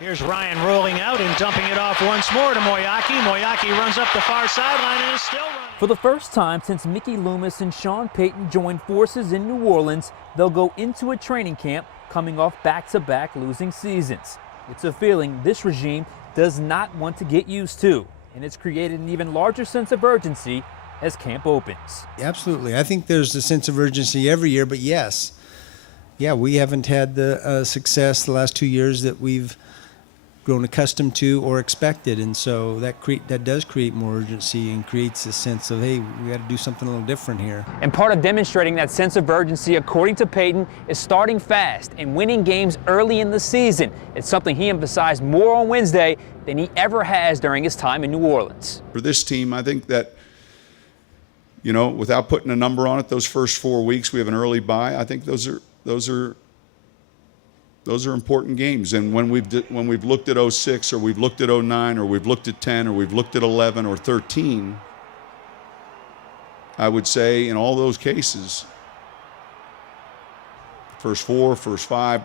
Here's Ryan rolling out and dumping it off once more to Moyaki. Moyaki runs up the far sideline and is still running. For the first time since Mickey Loomis and Sean Payton joined forces in New Orleans, they'll go into a training camp coming off back-to-back losing seasons. It's a feeling this regime does not want to get used to, and it's created an even larger sense of urgency as camp opens. Absolutely. I think there's a sense of urgency every year, but yes. Yeah, we haven't had the success the last 2 years that we've grown accustomed to or expected, and so that does create more urgency and creates a sense of, hey, we got to do something a little different here. And part of demonstrating that sense of urgency, according to Payton, is starting fast and winning games early in the season. It's something he emphasized more on Wednesday than he ever has during his time in New Orleans. For this team, I think that, you know, without putting a number on it, those first 4 weeks we have an early bye. I think those are important games. And when we've looked at 06 or we've looked at 09 or we've looked at 10 or we've looked at 11 or 13, I would say in all those cases, first 4, first 5,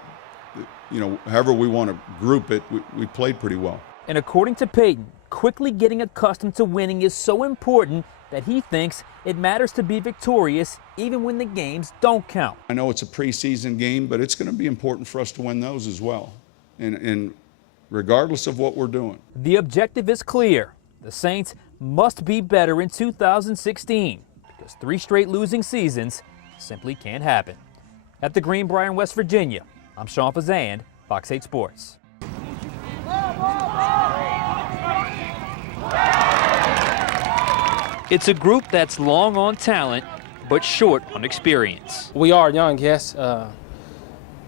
you know, however we want to group it, we played pretty well. And according to Payton, quickly getting accustomed to winning is so important that he thinks it matters to be victorious even when the games don't count. I know it's a preseason game, but it's going to be important for us to win those as well, and regardless of what we're doing. The objective is clear. The Saints must be better in 2016 because 3 straight losing seasons simply can't happen. At the Greenbrier in West Virginia, I'm Sean Fazand, Fox 8 Sports. It's a group that's long on talent, but short on experience. We are young, yes, but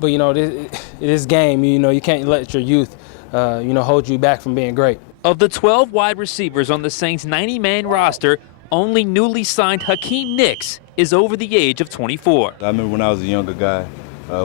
you know, this game, you know, you can't let your youth, you know, hold you back from being great. Of the 12 wide receivers on the Saints' 90-man roster, only newly signed Hakeem Nicks is over the age of 24. I remember when I was a younger guy,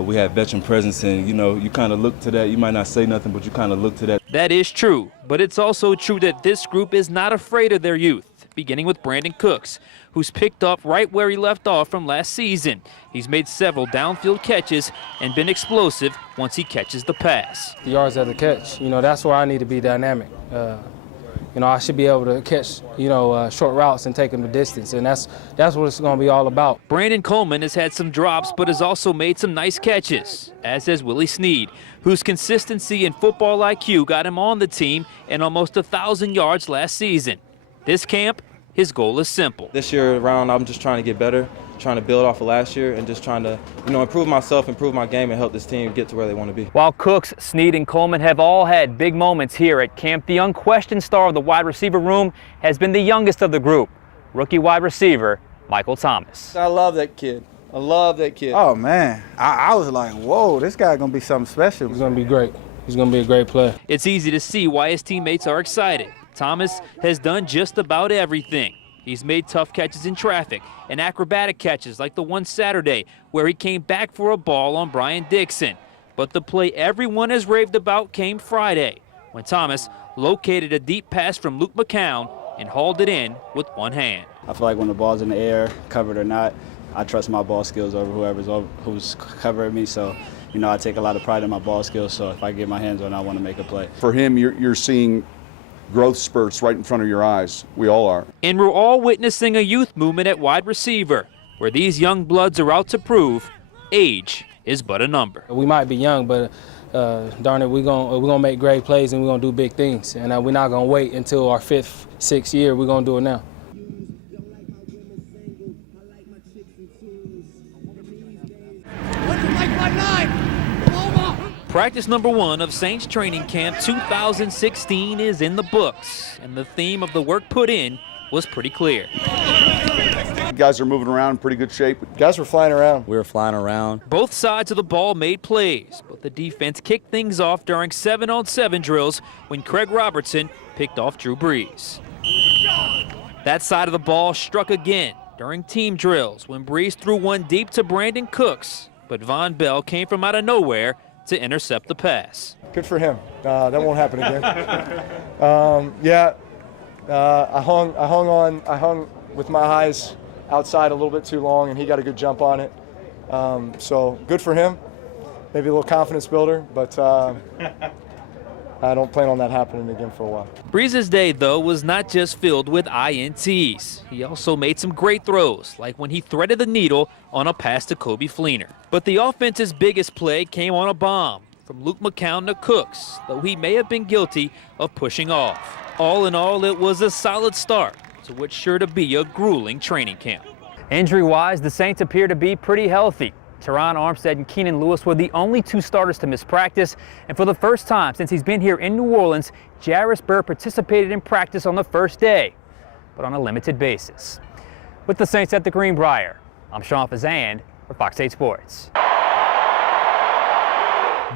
we had veteran presence, and you know, you kind of look to that. You might not say nothing, but you kind of look to that. That is true, but it's also true that this group is not afraid of their youth, beginning with Brandon Cooks, who's picked up right where he left off from last season. He's made several downfield catches and been explosive once he catches the pass. The yards at the catch, you know, that's where I need to be dynamic. You know, I should be able to catch, you know, short routes and take them the distance, and that's what it's going to be all about. Brandon Coleman has had some drops, but has also made some nice catches, as has Willie Snead, whose consistency and football IQ got him on the team and almost 1,000 yards last season. This camp, his goal is simple. This year around, I'm just trying to get better, trying to build off of last year, and just trying to, you know, improve myself, improve my game, and help this team get to where they want to be. While Cooks, Snead, and Coleman have all had big moments here at camp, the unquestioned star of the wide receiver room has been the youngest of the group, rookie wide receiver Michael Thomas. I love that kid. I love that kid. Oh, man. I was like, whoa, this guy's going to be something special. He's going to be great. He's going to be a great player. It's easy to see why his teammates are excited. Thomas has done just about everything. He's made tough catches in traffic and acrobatic catches like the one Saturday where he came back for a ball on Brian Dixon. But the play everyone has raved about came Friday when Thomas located a deep pass from Luke McCown and hauled it in with one hand. I feel like when the ball's in the air, covered or not, I trust my ball skills over who's covering me. So, you know, I take a lot of pride in my ball skills. So if I get my hands on it, I want to make a play. For him, you're seeing growth spurts right in front of your eyes. We all are. And we're all witnessing a youth movement at wide receiver, where these young bloods are out to prove age is but a number. We might be young, but darn it, we're gonna make great plays and we're gonna do big things. And we're not gonna wait until our 5th, 6th year. We're gonna do it now. Practice number 1 of Saints training camp 2016 is in the books, and the theme of the work put in was pretty clear. Guys are moving around in pretty good shape. Guys were flying around. We were flying around. Both sides of the ball made plays, but the defense kicked things off during 7-on-7 drills when Craig Robertson picked off Drew Brees. That side of the ball struck again during team drills when Brees threw one deep to Brandon Cooks, but Von Bell came from out of nowhere to intercept the pass. Good for him. That won't happen again. I hung with my eyes outside a little bit too long, and he got a good jump on it. So good for him. Maybe a little confidence builder, but I don't plan on that happening again for a while. Breeze's day, though, was not just filled with INTs. He also made some great throws, like when he threaded the needle on a pass to Kobe Fleener. But the offense's biggest play came on a bomb from Luke McCown to Cooks, though he may have been guilty of pushing off. All in all, it was a solid start to what's sure to be a grueling training camp. Injury-wise, the Saints appear to be pretty healthy. Teron Armstead and Keenan Lewis were the only two starters to miss practice, and for the first time since he's been here in New Orleans, Jairus Byrd participated in practice on the first day, but on a limited basis. With the Saints at the Greenbrier, I'm Sean Fazand for Fox 8 Sports.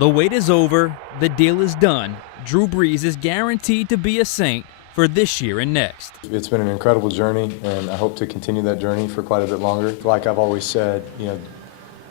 The wait is over, the deal is done. Drew Brees is guaranteed to be a Saint for this year and next. It's been an incredible journey, and I hope to continue that journey for quite a bit longer. Like I've always said,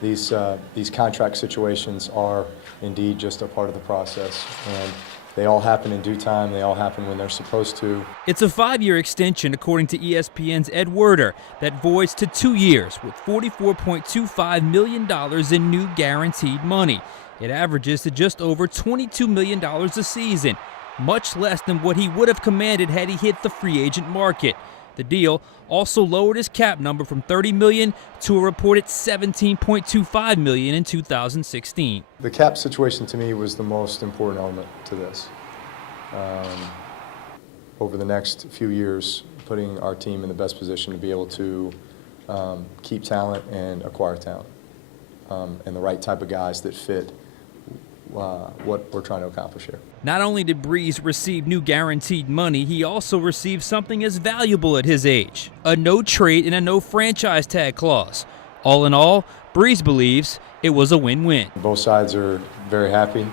these contract situations are indeed just a part of the process, and they all happen in due time. They all happen when they're supposed to. It's a 5-year extension, according to ESPN's Ed Werder, that voids to 2 years with $44.25 million in new guaranteed money. It averages to just over $22 million a season, much less than what he would have commanded had he hit the free agent market. The deal also lowered his cap number from $30 million to a reported $17.25 million in 2016. The cap situation to me was the most important element to this. Over the next few years, putting our team in the best position to be able to keep talent and acquire talent, and the right type of guys that fit what we're trying to accomplish here. Not only did Brees receive new guaranteed money, he also received something as valuable at his age, a no trade and a no franchise tag clause. All in all, Brees believes it was a win-win. Both sides are very happy.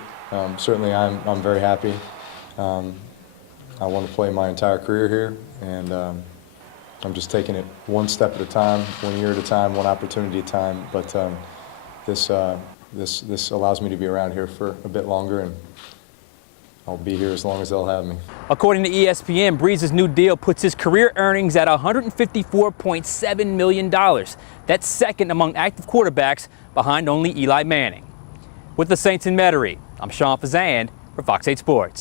Certainly I'm very happy. I want to play my entire career here, and I'm just taking it one step at a time, 1 year at a time, one opportunity at a time. But this allows me to be around here for a bit longer, and I'll be here as long as they'll have me. According to ESPN, Brees' new deal puts his career earnings at $154.7 million. That's second among active quarterbacks, behind only Eli Manning. With the Saints in Metairie, I'm Sean Fazand for Fox 8 Sports.